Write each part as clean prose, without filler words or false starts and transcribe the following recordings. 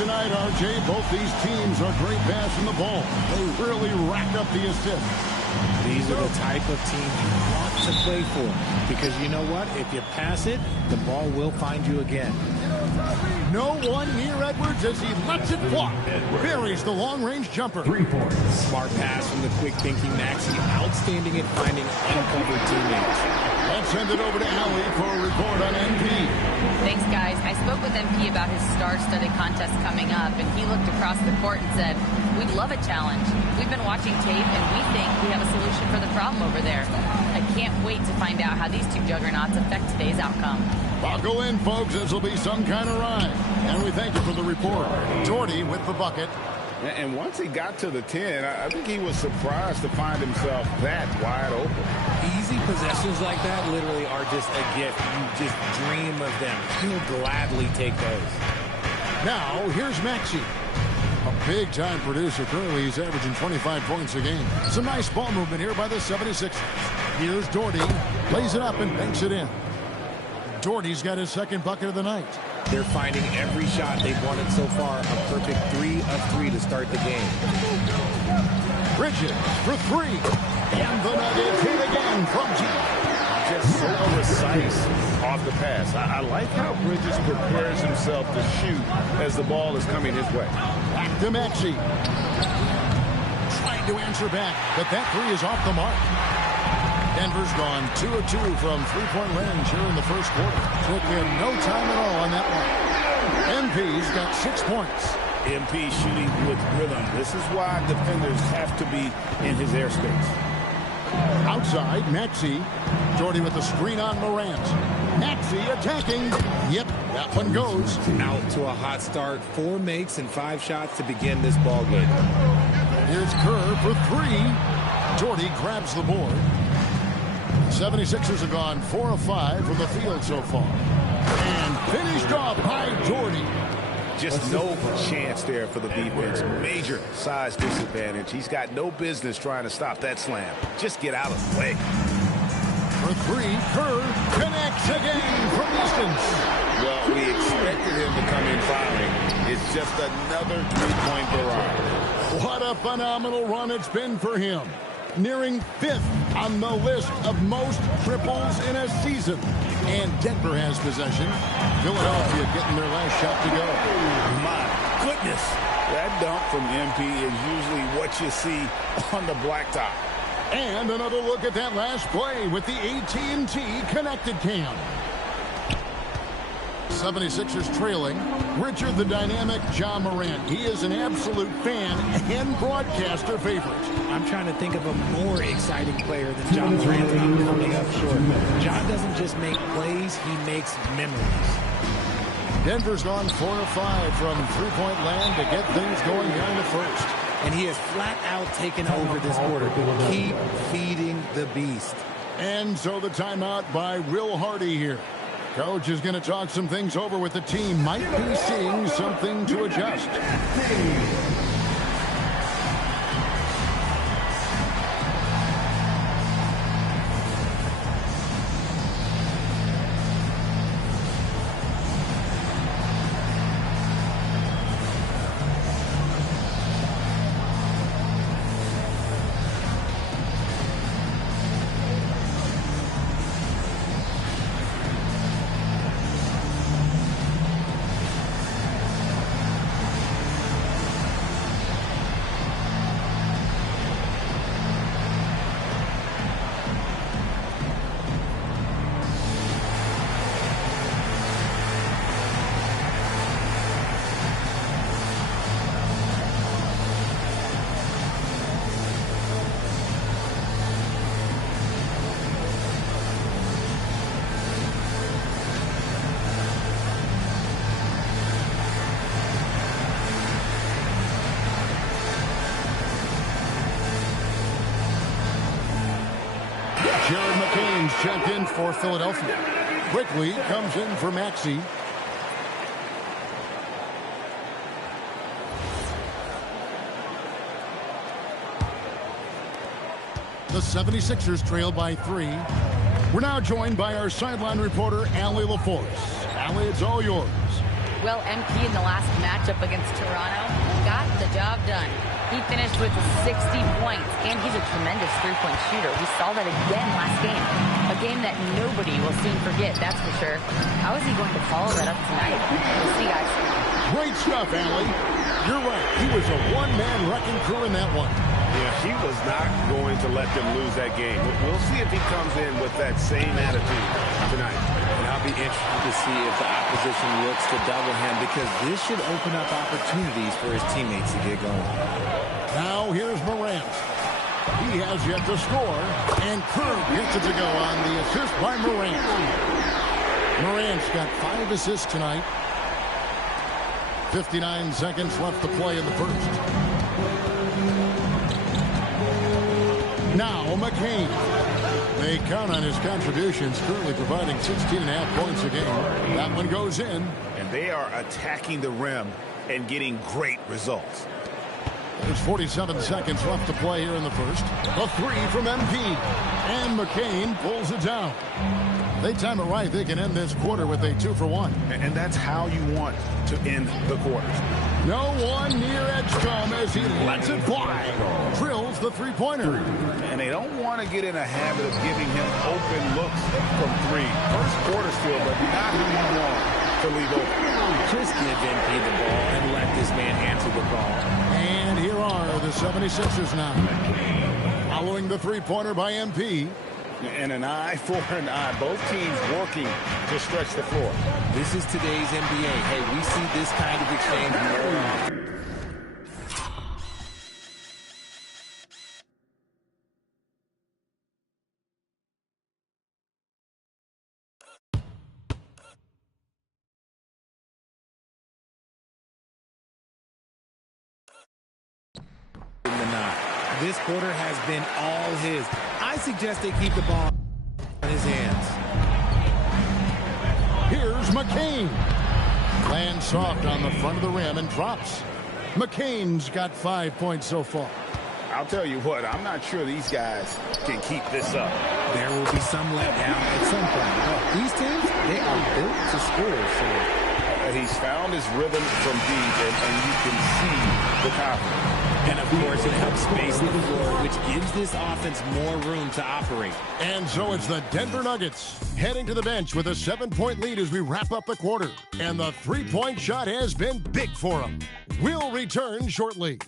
tonight, RJ. Both these teams are great passing the ball. They really rack up the assists. These are the type of team you want to play for. Because you know what? If you pass it, the ball will find you again. No one near Edwards as he lets it fly. Buries the long-range jumper. 3 points. Smart pass from the quick-thinking Maxey. Outstanding at finding uncovered teammates. Let's send it over to Allie for a report on MP. Thanks, guys. I spoke with MP about his star-studded contest coming up, and he looked across the court and said, "We'd love a challenge. We've been watching tape, and we think we have a solution for the problem over there." I can't wait to find out how these two juggernauts affect today's outcome. Buckle in, folks. This will be some kind of ride. And we thank you for the report. Jordy with the bucket. And once he got to the 10, I think he was surprised to find himself that wide open. Easy possessions like that literally are just a gift. You just dream of them. He'll gladly take those. Now, here's Maxey. A big-time producer. Currently, he's averaging 25 points a game. Some nice ball movement here by the 76ers. Here's Doherty. Lays it up and banks it in. Doherty's got his second bucket of the night. They're finding every shot they've wanted so far. A perfect 3 of 3 to start the game. Bridges for 3. And the Nuggets hit again from deep. Just so precise off the pass. I like how Bridges prepares himself to shoot as the ball is coming his way. Back to Maxey. Trying to answer back, but that 3 is off the mark. Denver's gone 2 of 2 from three-point range here in the first quarter. Took him no time at all on that one. MP's got 6 points. MP shooting with rhythm. This is why defenders have to be in his airspace. Outside, Maxey. Jordy with the screen on Morant. Maxey attacking. Yep, that one goes. Out to a hot start. 4 makes and 5 shots to begin this ball game. Here's Kerr for 3. Jordy grabs the board. 76ers have gone 4 of 5 from the field so far. And finished off by Jordy. Just no chance there for the defense. Major size disadvantage. He's got no business trying to stop that slam. Just get out of the way. For 3, Kerr connects again from distance. Well, we expected him to come in firing. It's just another three-point barrage. What a phenomenal run it's been for him. Nearing 5th on the list of most triples in a season. And Denver has possession. Philadelphia getting their last shot to go. My goodness. That dunk from MP is usually what you see on the blacktop. And another look at that last play with the AT&T connected cam. 76ers trailing. Richard the dynamic Ja Morant. He is an absolute fan and broadcaster favorite. I'm trying to think of a more exciting player than Ja Morant. I'm coming up short. Ja doesn't just make plays, he makes memories. Denver's gone 4 of 5 from three-point land to get things going here in the first. And he has flat out taken over this quarter. Keep feeding the beast. And so the timeout by Will Hardy here. Coach is going to talk some things over with the team. Might be seeing something to adjust. Jared McCain's checked in for Philadelphia. Quickly comes in for Maxey. The 76ers trail by 3. We're now joined by our sideline reporter, Allie LaForce. Allie, it's all yours. Well, MP in the last matchup against Toronto got the job done. He finished with 60 points, and he's a tremendous three-point shooter. We saw that again last game, a game that nobody will soon forget, that's for sure. How is he going to follow that up tonight? We'll see, guys. Great stuff, Allie. You're right. He was a one-man wrecking crew in that one. Yeah, he was not going to let them lose that game. We'll see if he comes in with that same attitude tonight. And I'll be interested to see if the opposition looks to double him, because this should open up opportunities for his teammates to get going. Now here's Morant. He has yet to score, and Kerr gets it to go on the assist by Morant. Morant's got 5 assists tonight. 59 seconds left to play in the first. Now McCain. They count on his contributions, currently providing 16.5 points a game. That one goes in. And they are attacking the rim and getting great results. There's 47 seconds left to play here in the first. A 3 from MP. And McCain pulls it down. They time it right. They can end this quarter with a 2-for-1. And that's how you want to end the quarters. No one near Edgecombe as he lets it fly. Drills the three-pointer. And they don't want to get in a habit of giving him open looks from 3. First quarter still, but not who you want to leave open. Just give MP the ball and let this man answer the ball. And here are the 76ers now. Following the three-pointer by MP. And an eye for an eye. Both teams working to stretch the floor. This is today's NBA. Hey, we see this kind of exchange more often. This quarter has been all his. I suggest they keep the ball in his hands. Here's McCain. Lands soft on the front of the rim and drops. McCain's got 5 points so far. I'll tell you what, I'm not sure these guys can keep this up. There will be some letdown at some point. But these teams, they are built to score. So he's found his rhythm from deep, and you can see the confidence. And, of course, it helps space the floor, which gives this offense more room to operate. And so it's the Denver Nuggets heading to the bench with a 7-point lead as we wrap up the quarter. And the three-point shot has been big for them. We'll return shortly.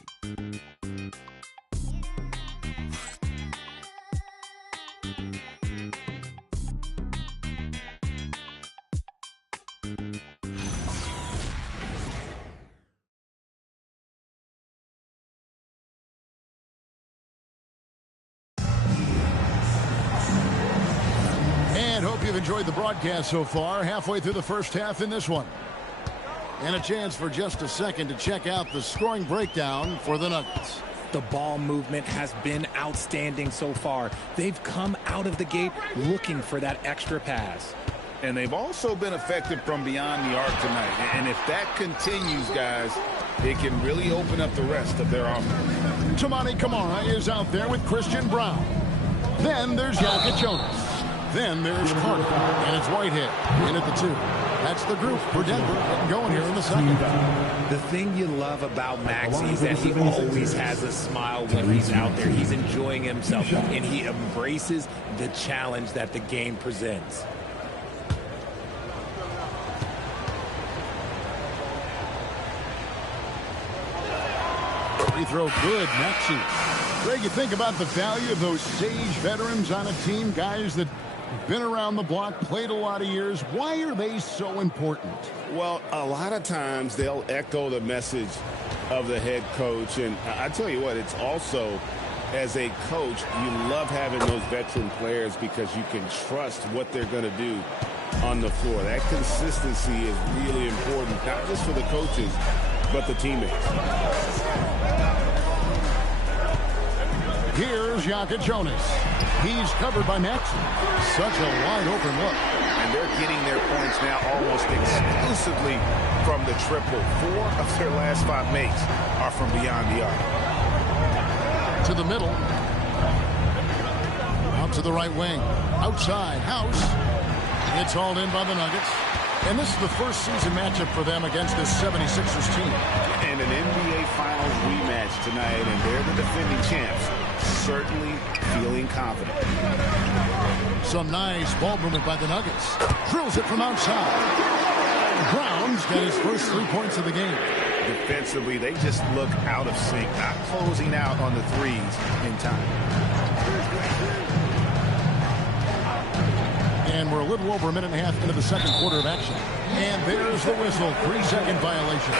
Hope you've enjoyed the broadcast so far. Halfway through the first half in this one. And a chance for just a second to check out the scoring breakdown for the Nuggets. The ball movement has been outstanding so far. They've come out of the gate looking for that extra pass. And they've also been effective from beyond the arc tonight. And if that continues, guys, it can really open up the rest of their offense. Toumani Camara is out there with Christian Brown. Then there's Jokic Jonas. Then there's Clark, and it's Whitehead in at the 2. That's the group for Denver getting going here in the second. The thing you love about Maxey is that he always has a smile when he's out there. He's enjoying himself, and he embraces the challenge that the game presents. Free throw good, Maxey. Greg, you think about the value of those sage veterans on a team, guys that been around the block, played a lot of years. Why are they so important? Well, a lot of times they'll echo the message of the head coach. And I tell you what, it's also, as a coach, you love having those veteran players because you can trust what they're going to do on the floor. That consistency is really important, not just for the coaches, but the teammates. Here's Jokic Jonas. He's covered by Maxey. Such a wide-open look. And they're getting their points now almost exclusively from the triple. 4 of their last 5 makes are from beyond the arc. To the middle. Out to the right wing. Outside. House. It's hauled in by the Nuggets. And this is the first season matchup for them against this 76ers team. And an NBA Finals rematch tonight, and they're the defending champs. Certainly feeling confident. Some nice ball movement by the Nuggets. Drills it from outside. Brown's got his first 3 points of the game. Defensively, they just look out of sync, not closing out on the threes in time. And we're a little over a minute and a half into the second quarter of action. And there's the whistle. 3-second violation.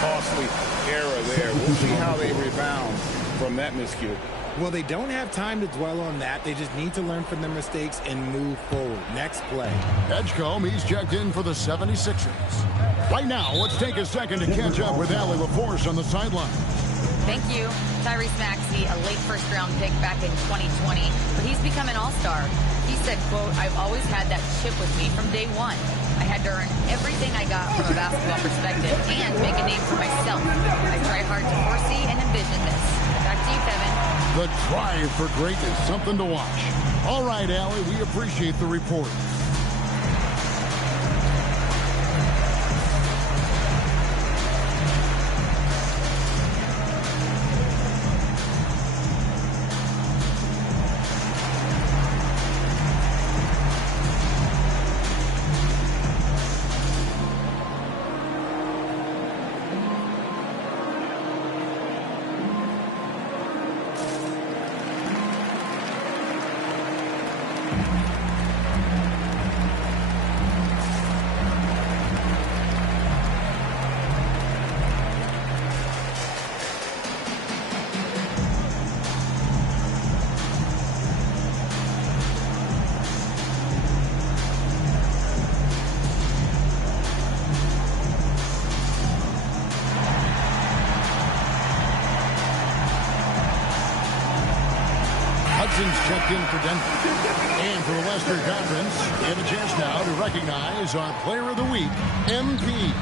Costly error there. We'll see how they rebound from that miscue. Well, they don't have time to dwell on that. They just need to learn from their mistakes and move forward. Next play. Edgecombe, he's checked in for the 76ers. Right now, let's take a second to catch up with Allie LaForce on the sideline. Thank you. Tyrese Maxey, a late first-round pick back in 2020, but he's become an all-star. He said, quote, "I've always had that chip with me from day one. I had to earn everything I got from a basketball perspective and make a name for myself. I try hard to foresee and envision this." Back to you, Kevin. The drive for greatness, something to watch. All right, Allie, we appreciate the report. Checked in for Denver. And for the Western Conference, we have a chance now to recognize our Player of the Week, MP.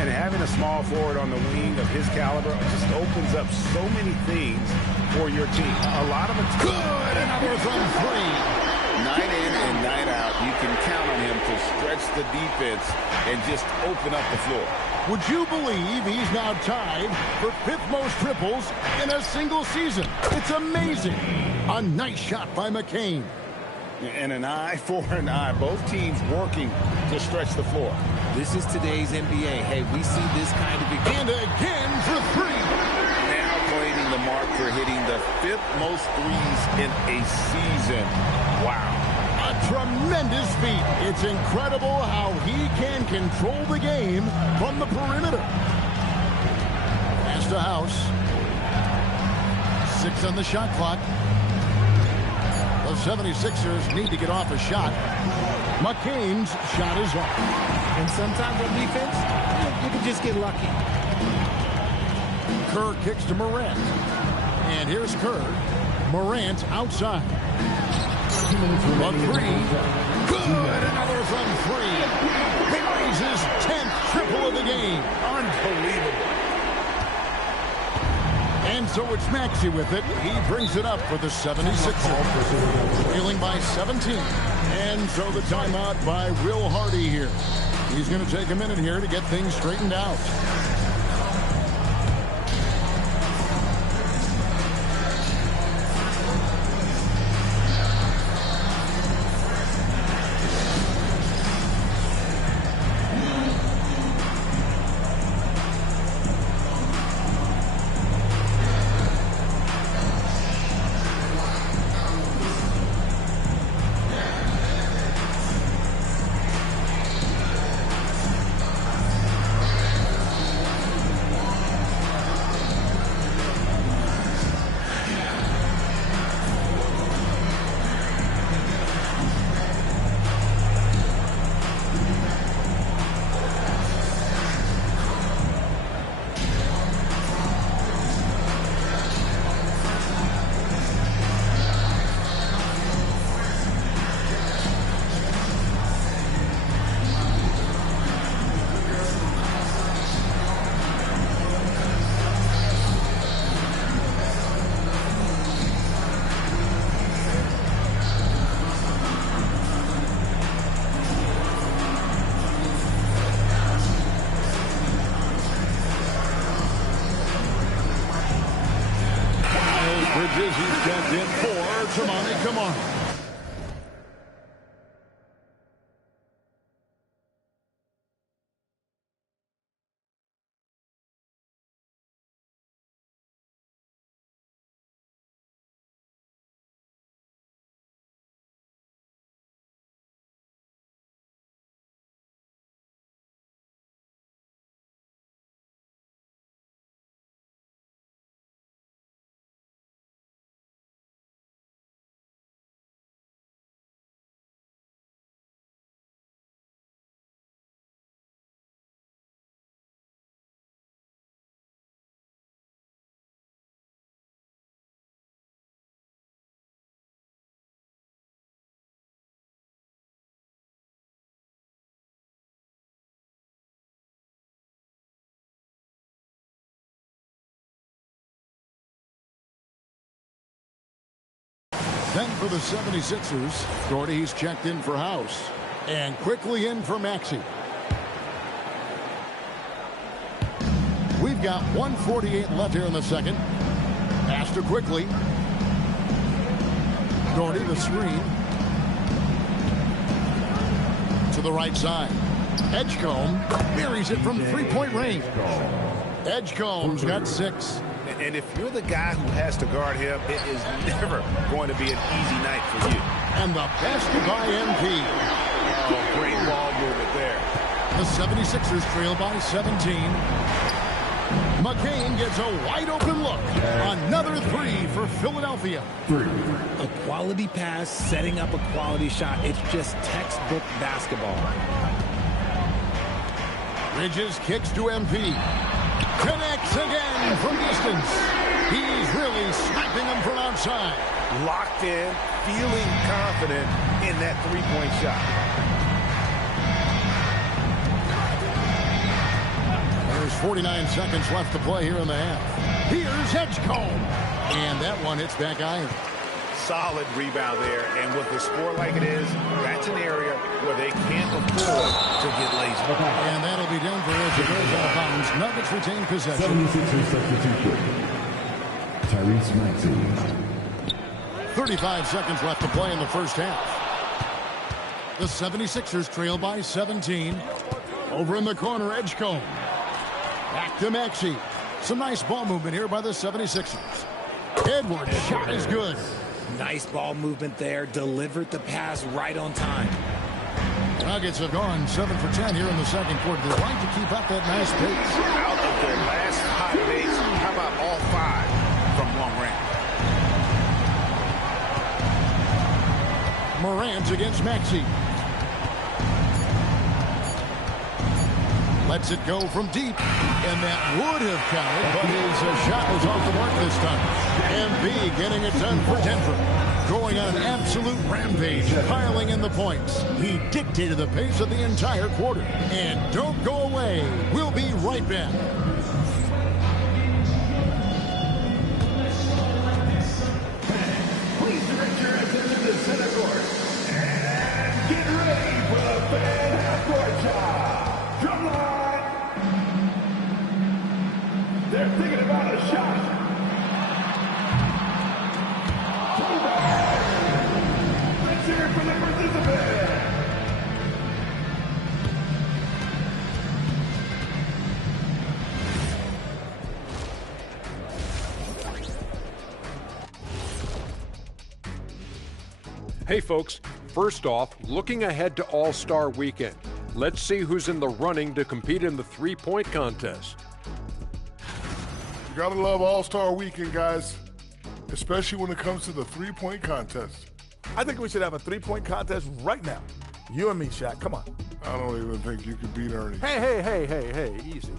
And having a small forward on the wing of his caliber just opens up so many things for your team. A lot of it's good. Another from three. Night in and night out, you can count on him to stretch the defense and just open up the floor. Would you believe he's now tied for 5th most triples in a single season? It's amazing. A nice shot by McCain. And an eye for an eye. Both teams working to stretch the floor. This is today's NBA. Hey, we see this kind of... And again for three. Now claiming the mark for hitting the 5th most threes in a season. Wow. A tremendous feat. It's incredible how he can control the game from the perimeter. Pass to House. 6 on the shot clock. The 76ers need to get off a shot. McCain's shot is off. And sometimes on defense, you can just get lucky. Kerr kicks to Morant. And here's Kerr. Morant outside. A three. Good. Another from three. He raises 10th triple of the game. Unbelievable. And so it's Maxey with it. He brings it up for the 76ers. Trailing by 17. And so the timeout by Will Hardy here. He's going to take a minute here to get things straightened out. emerges. He's checked in for Tamani Kamara. Then for the 76ers, Doherty's checked in for House. And quickly in for Maxey. We've got 1:48 left here in the second. Pass to quickly. Doherty the screen. To the right side. Edgecombe buries it from three-point range. Edgecombe's got 6. And if you're the guy who has to guard him, it is never going to be an easy night for you. And the best by MP. Oh, great ball movement there. The 76ers trail by 17. McCain gets a wide-open look. Another 3 for Philadelphia. A quality pass, setting up a quality shot. It's just textbook basketball. Bridges kicks to MP. Connects again from distance. He's really sniping them from outside. Locked in, feeling confident in that three-point shot. There's 49 seconds left to play here in the half. Here's Edgecombe. And that one hits back iron. Solid rebound there. And with the score like it is, that's an area where they can't afford to get lazy. And that'll be Denver as it goes out of bounds. Nuggets retain possession. 76ers substitution. Tyrese Maxey. 35 seconds left to play in the first half. The 76ers trail by 17. Over in the corner, Edgecombe. Back to Maxey. Some nice ball movement here by the 76ers. Edwards' shot is good. Nice ball movement there. Delivered the pass right on time. Nuggets have gone 7 for 10 here in the second quarter. They'd like to keep up that nice pace. Out of their last hot pace, how about all 5 from long range? Morant against Maxey. Lets it go from deep. And that would have counted, but his shot was off the mark this time. MB getting it done for Denver. Going on an absolute rampage, piling in the points. He dictated the pace of the entire quarter. And don't go away. We'll be right back. Please direct your attention to center court. And get ready for the fan half-court shot. Drumline. They're thinking about a shot. Let's hear it for the participant. Hey folks, first off, looking ahead to All-Star Weekend. Let's see who's in the running to compete in the three-point contest. You gotta love All-Star Weekend, guys, especially when it comes to the three-point contest. I think we should have a three-point contest right now. You and me, Shaq. Come on. I don't even think you could beat Ernie. Hey, easy.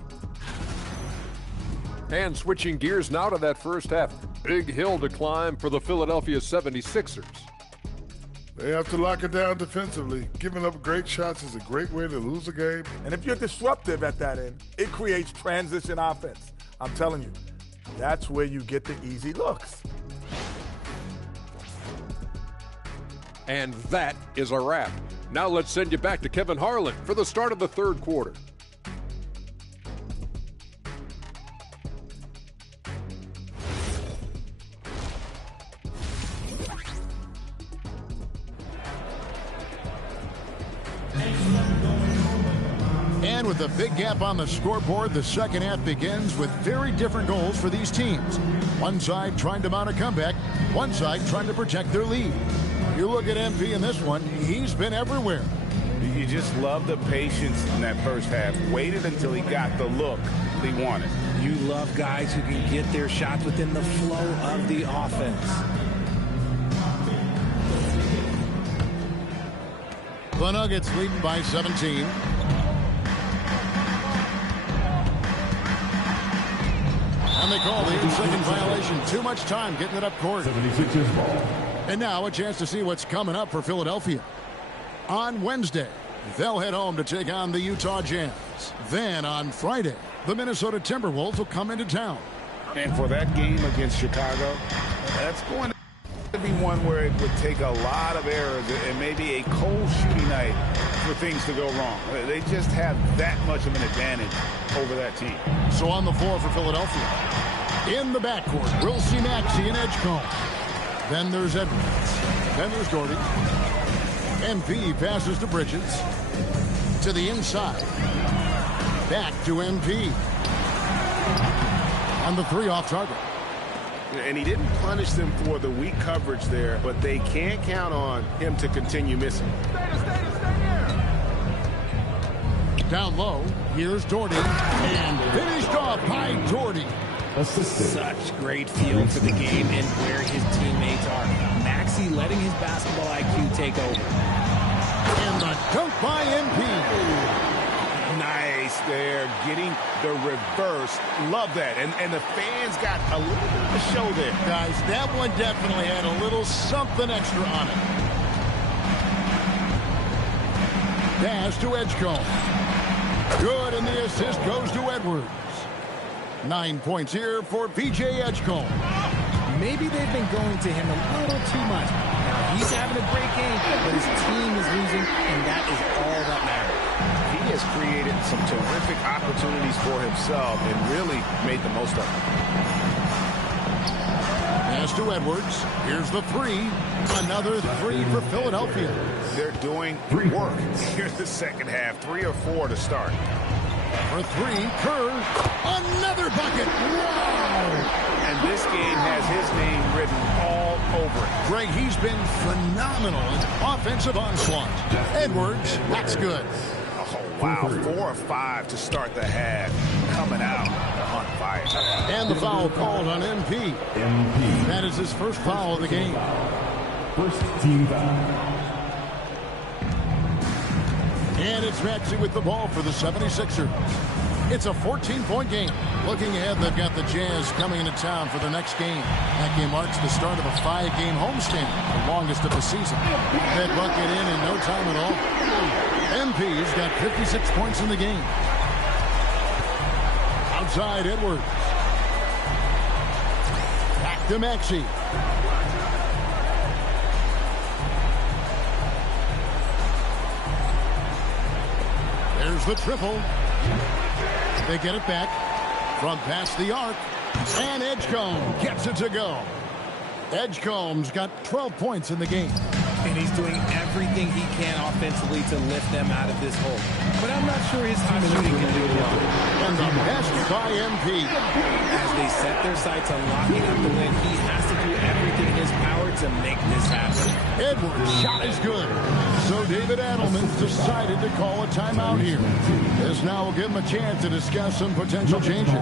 And switching gears now to that first half. Big hill to climb for the Philadelphia 76ers. They have to lock it down defensively. Giving up great shots is a great way to lose a game. And if you're disruptive at that end, it creates transition offense. I'm telling you, that's where you get the easy looks. And that is a wrap. Now let's send you back to Kevin Harlan for the start of the third quarter. And with a big gap on the scoreboard, the second half begins with very different goals for these teams. One side trying to mount a comeback, one side trying to protect their lead. You look at MP in this one, he's been everywhere. You just love the patience in that first half. Waited until he got the look he wanted. You love guys who can get their shots within the flow of the offense. The Nuggets leading by 17. And they call the 8-second violation. Too much time getting it up court. 76ers ball. And now a chance to see what's coming up for Philadelphia. On Wednesday, they'll head home to take on the Utah Jazz. Then on Friday, the Minnesota Timberwolves will come into town. And for that game against Chicago, that's going to be one where it would take a lot of errors and maybe a cold shooting night for things to go wrong. They just have that much of an advantage over that team. So on the floor for Philadelphia, in the backcourt, we'll see Maxey and Edgecombe. Then there's Edwards. Then there's Doherty. MP passes to Bridges. To the inside. Back to MP. And the three off target. And he didn't punish them for the weak coverage there, but they can't count on him to continue missing. Down low, here's Doherty. And finished off by Doherty. Such great feel for the game and where his teammates are. Maxey letting his basketball IQ take over. And the dunk by MP. Nice there, getting the reverse. Love that. And the fans got a little bit of a show there. Guys, that one definitely had a little something extra on it. Pass to Edgecombe. Good, and the assist goes to Edwards. 9 points here for P.J. Edgecombe. Maybe they've been going to him a little too much. Now, he's having a great game, but his team is losing, and that is all that matters. He has created some terrific opportunities for himself and really made the most of it. Pass to Edwards. Here's the three. Another three for Philadelphia. They're doing work here in the second half. 3 or 4 to start. For three, Kerr. Another bucket. Wow! And this game has his name written all over it. Greg, he's been phenomenal in offensive onslaught. Edwards, that's good. Oh, wow. 4 or 5 to start the half. Coming out on fire. And the foul called on MP. That is his first foul of the game. First team foul. And it's Maxey with the ball for the 76ers. It's a 14-point game. Looking ahead, they've got the Jazz coming into town for their next game. That game marks the start of a 5-game homestand, the longest of the season. That bucket in no time at all. MP's got 56 points in the game. Outside, Edwards. Back to Maxey. There's the triple. They get it back from past the arc. And Edgecombe gets it to go. Edgecombe's got 12 points in the game. And he's doing everything he can offensively to lift them out of this hole. But I'm not sure his hot shooting can do it long. And the basket by MP. As they set their sights on locking up the win, he has to do everything in his power to make this happen. Edwards' shot is good. So David Adelman's decided to call a timeout here. This now will give him a chance to discuss some potential changes.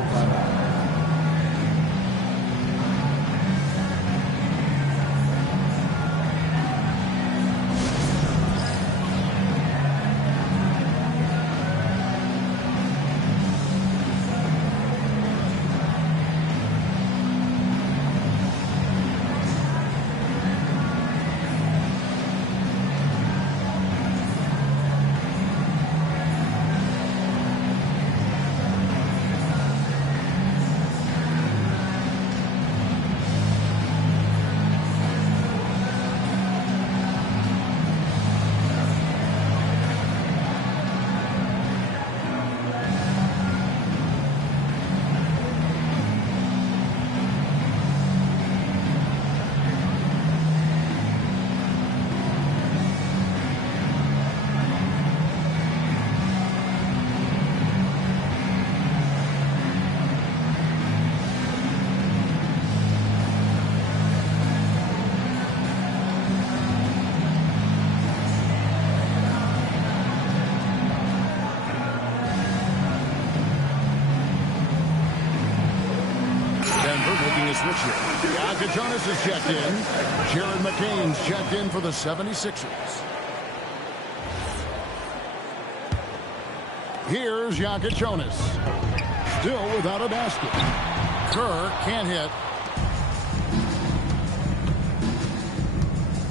switch here. Jonas is checked in. Jared McCain's checked in for the 76ers. Here's Jonas. Still without a basket. Kerr can't hit.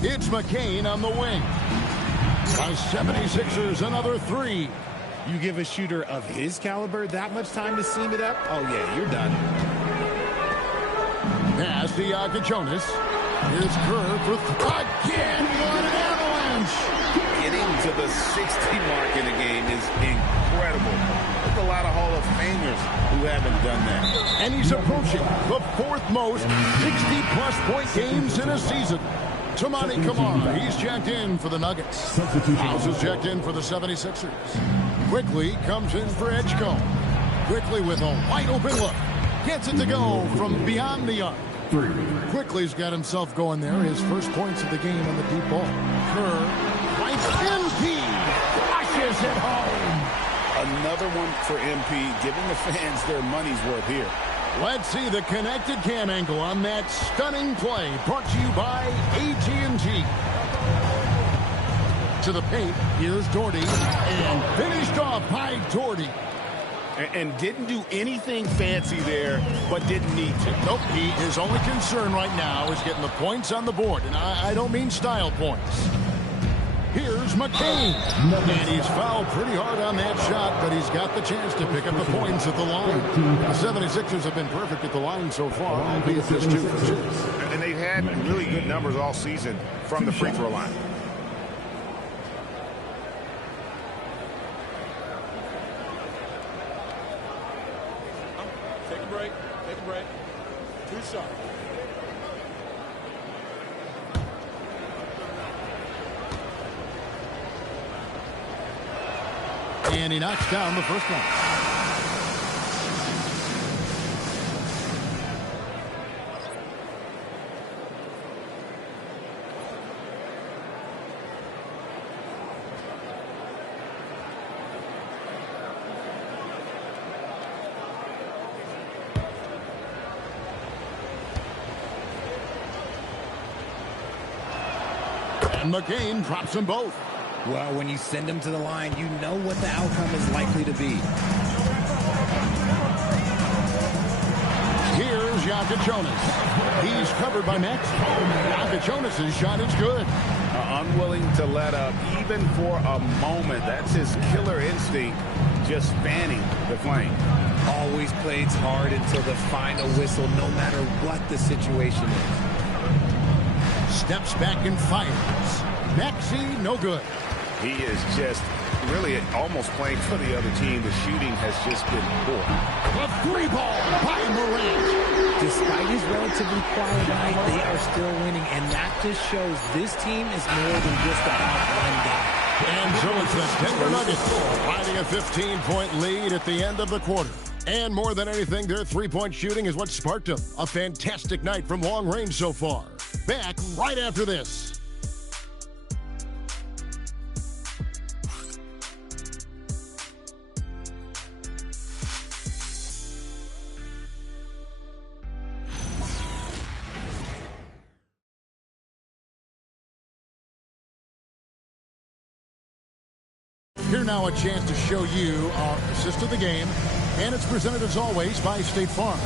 It's McCain on the wing. By 76ers, another three. You give a shooter of his caliber that much time to seam it up? Oh, yeah, you're done. Pass to Jonas. Here's Kerr for again. What an avalanche! Getting to the 60 mark in the game is incredible. There's a lot of Hall of Famers who haven't done that. And he's approaching the fourth most 60-plus point games in a season. Tamani Kamara, he's checked in for the Nuggets. House is checked in for the 76ers. Quickly comes in for Edgecombe. Quickly with a wide open look. Gets it to go from beyond the arc. Quickly's got himself going there. His first points of the game on the deep ball. Kerr, right MP. Flashes it home. Another one for MP, giving the fans their money's worth here. Let's see the connected cam angle on that stunning play. Brought to you by AT&T. To the paint, here's Doherty, and finished off by Doherty. And didn't do anything fancy there, but didn't need to. Nope, his only concern right now is getting the points on the board, and I don't mean style points. Here's McCain, and he's fouled pretty hard on that shot, but he's got the chance to pick up the points at the line. The 76ers have been perfect at the line so far, albeit just 2 for 2. And they've had really good numbers all season from the free throw line. Take a break. Take a break. 2 shots. And he knocks down the first one. And McCain drops them both. Well, when you send them to the line, you know what the outcome is likely to be. Here's Jonas. He's covered by Max. Jonas' shot is good. Unwilling to let up, even for a moment. That's his killer instinct, just fanning the flame. Always plays hard until the final whistle, no matter what the situation is. Steps back and fires. Maxey, no good. He is just really almost playing for the other team. The shooting has just been poor. A 3-ball by Morant. Despite his relatively quiet night, they are still winning, and that just shows this team is more than just about one guy. And so it's the Denver Nuggets finding a 15-point lead at the end of the quarter. And more than anything, their three-point shooting is what sparked them. A fantastic night from long range so far. Back right after this. Here now a chance to show you our assist of the game, and it's presented as always by State Farm.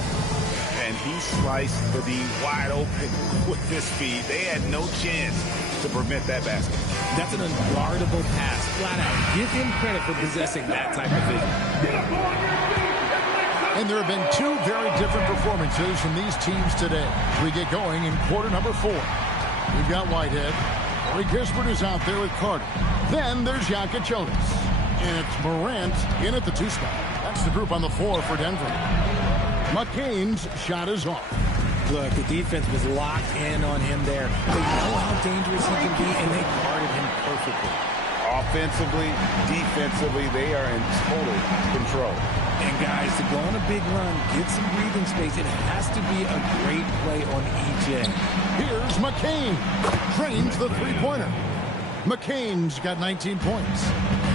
And he sliced the D wide open with this speed. They had no chance to prevent that basket. That's an unguardable pass, flat out. Give him credit for possessing that type of vision. And there have been 2 very different performances from these teams today. We get going in quarter number 4. We've got Whitehead. Corey Kispert is out there with Carter. Then there's Jonas. And it's Morant in at the 2 spot. That's the group on the floor for Denver. McCain's shot is off. Look, the defense was locked in on him there. They know how dangerous he can be, and they guarded him perfectly. Offensively, defensively, they are in total control. And guys, to go on a big run, get some breathing space, it has to be a great play on each end. Here's McCain. Trains the three-pointer. McCain's got 19 points.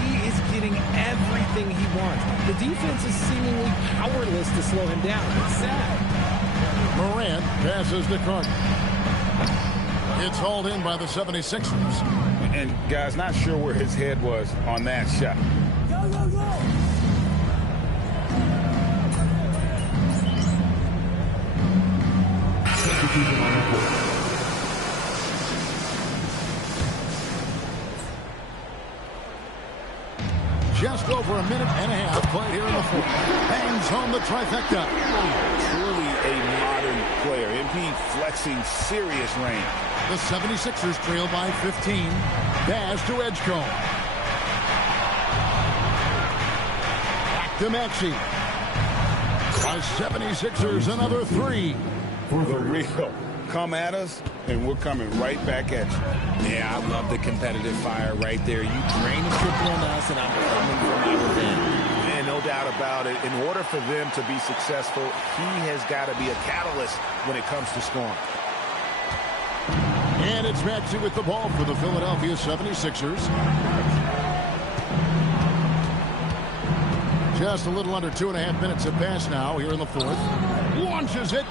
He is getting everything he wants. The defense is seemingly powerless to slow him down. It's sad. Morant passes to Carter. It's hauled in by the 76ers. And guys, not sure where his head was on that shot. Just over a minute and a half played here in the fourth. Bangs home the trifecta. Truly a modern player. MP flexing serious range. The 76ers trail by 15. Dash to Edgecombe. Back to Maxey. The 76ers another three. For the real. Come at us, and we're coming right back at you. Yeah, I love the competitive fire right there. You drain the triple on us, and I'm coming for my revenge. And no doubt about it, in order for them to be successful, he has got to be a catalyst when it comes to scoring. And it's Maxey with the ball for the Philadelphia 76ers. Just a little under 2.5 minutes have passed now here in the fourth. Launches it.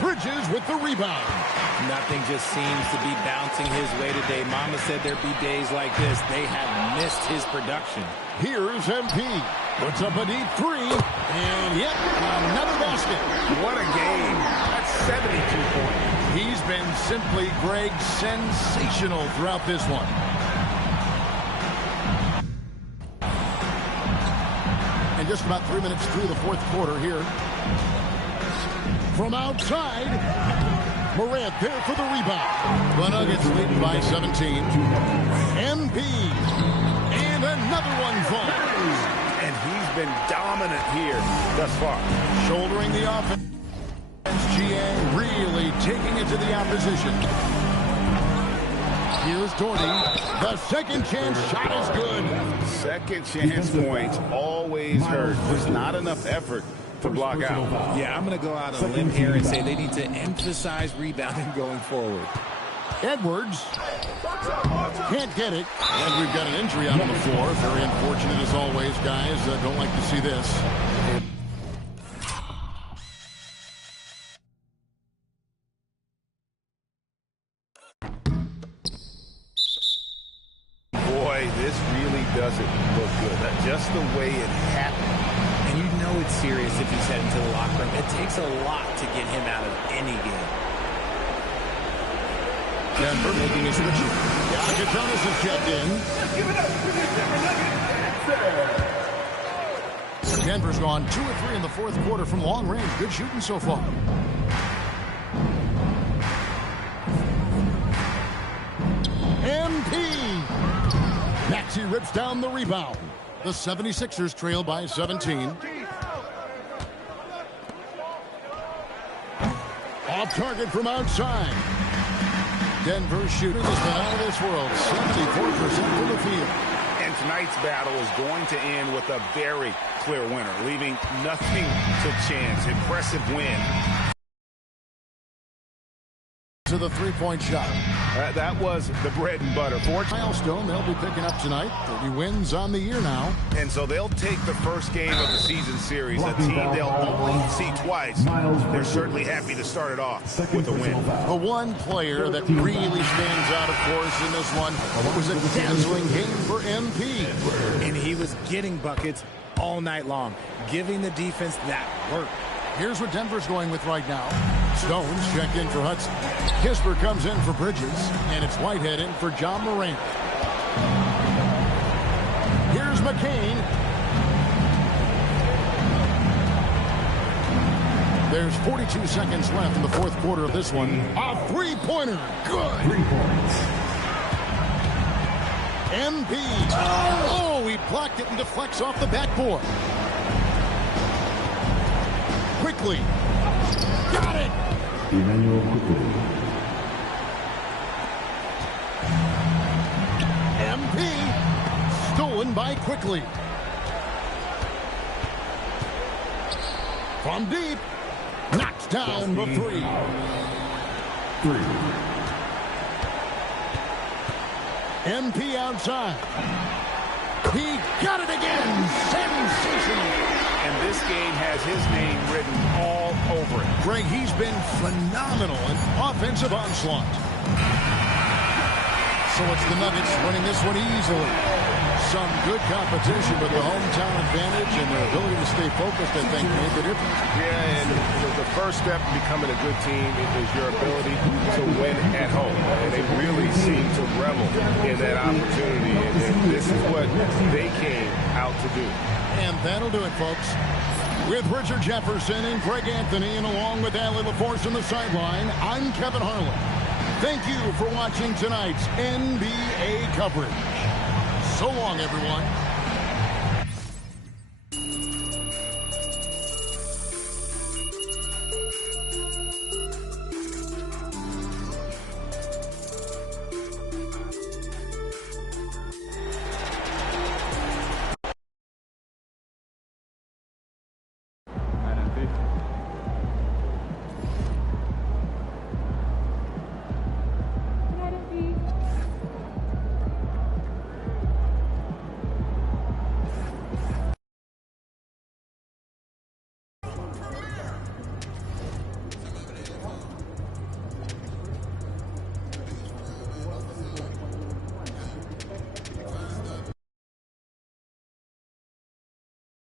Bridges with the rebound. Nothing just seems to be bouncing his way today. Mama said there'd be days like this. They have missed his production. Here's MP. Puts up a deep three. And yet another basket. What a game. That's 72 points. He's been simply, Greg, sensational throughout this one. And just about 3 minutes through the fourth quarter here. From outside, Morant there for the rebound. The Nuggets lead by 17. MP. And another one falls. And he's been dominant here thus far. Shouldering the offense. GA really taking it to the opposition. Here's Doherty. The second chance shot is good. Second chance points always hurt. There's not enough effort to block out. Yeah, I'm going to go out on a limb here and say they need to emphasize rebounding going forward. Edwards can't get it. And we've got an injury out on the floor. Very unfortunate as always, guys. Don't like to see this. Boy, this really doesn't look good. Just the way it happened. And you know it's serious if he's heading to the locker room. It takes a lot to get him out of any game. Denver making a switch. Jonas is checked in. Give it up for the Denver Nuggets. Denver's gone 2 of 3 in the fourth quarter from long range. Good shooting so far. MP. Maxey rips down the rebound. The 76ers trail by 17. Off target from outside. Denver's shooting has been out of this world. 74% from the field. And tonight's battle is going to end with a very clear winner, leaving nothing to chance. Impressive win. To the three-point shot. That was the bread and butter. Milestone they'll be picking up tonight. 30 wins on the year now. And so they'll take the first game of the season series, a team they'll only see twice. They're certainly happy to start it off with a win. The one player that really stands out, of course, in this one was a dazzling game for MP. And he was getting buckets all night long, giving the defense that work. Here's what Denver's going with right now. Stones checked in for Hudson. Kisper comes in for Bridges, and it's Whitehead in for John Morant. Here's McCain. There's 42 seconds left in the fourth quarter of this one. A three-pointer. Good. 3 points. MP. Oh, he blocked it and deflects off the backboard. Quickly. Got it. Emmanuel quickly. MP. Stolen by Quickly. From deep. Knocks down the three. 3. MP outside. He got it again. Sensational. And this game has his name written all over it. Greg, he's been phenomenal in offensive onslaught. So it's the Nuggets winning this one easily. Some good competition, but the hometown advantage and their ability to stay focused, I think, made the difference. Yeah, and the first step in becoming a good team is your ability to win at home. And they really seem to revel in that opportunity. And this is what they came out to do. And that'll do it, folks. With Richard Jefferson and Greg Anthony, and along with Allie LaForce on the sideline, I'm Kevin Harlan. Thank you for watching tonight's NBA coverage. So long, everyone.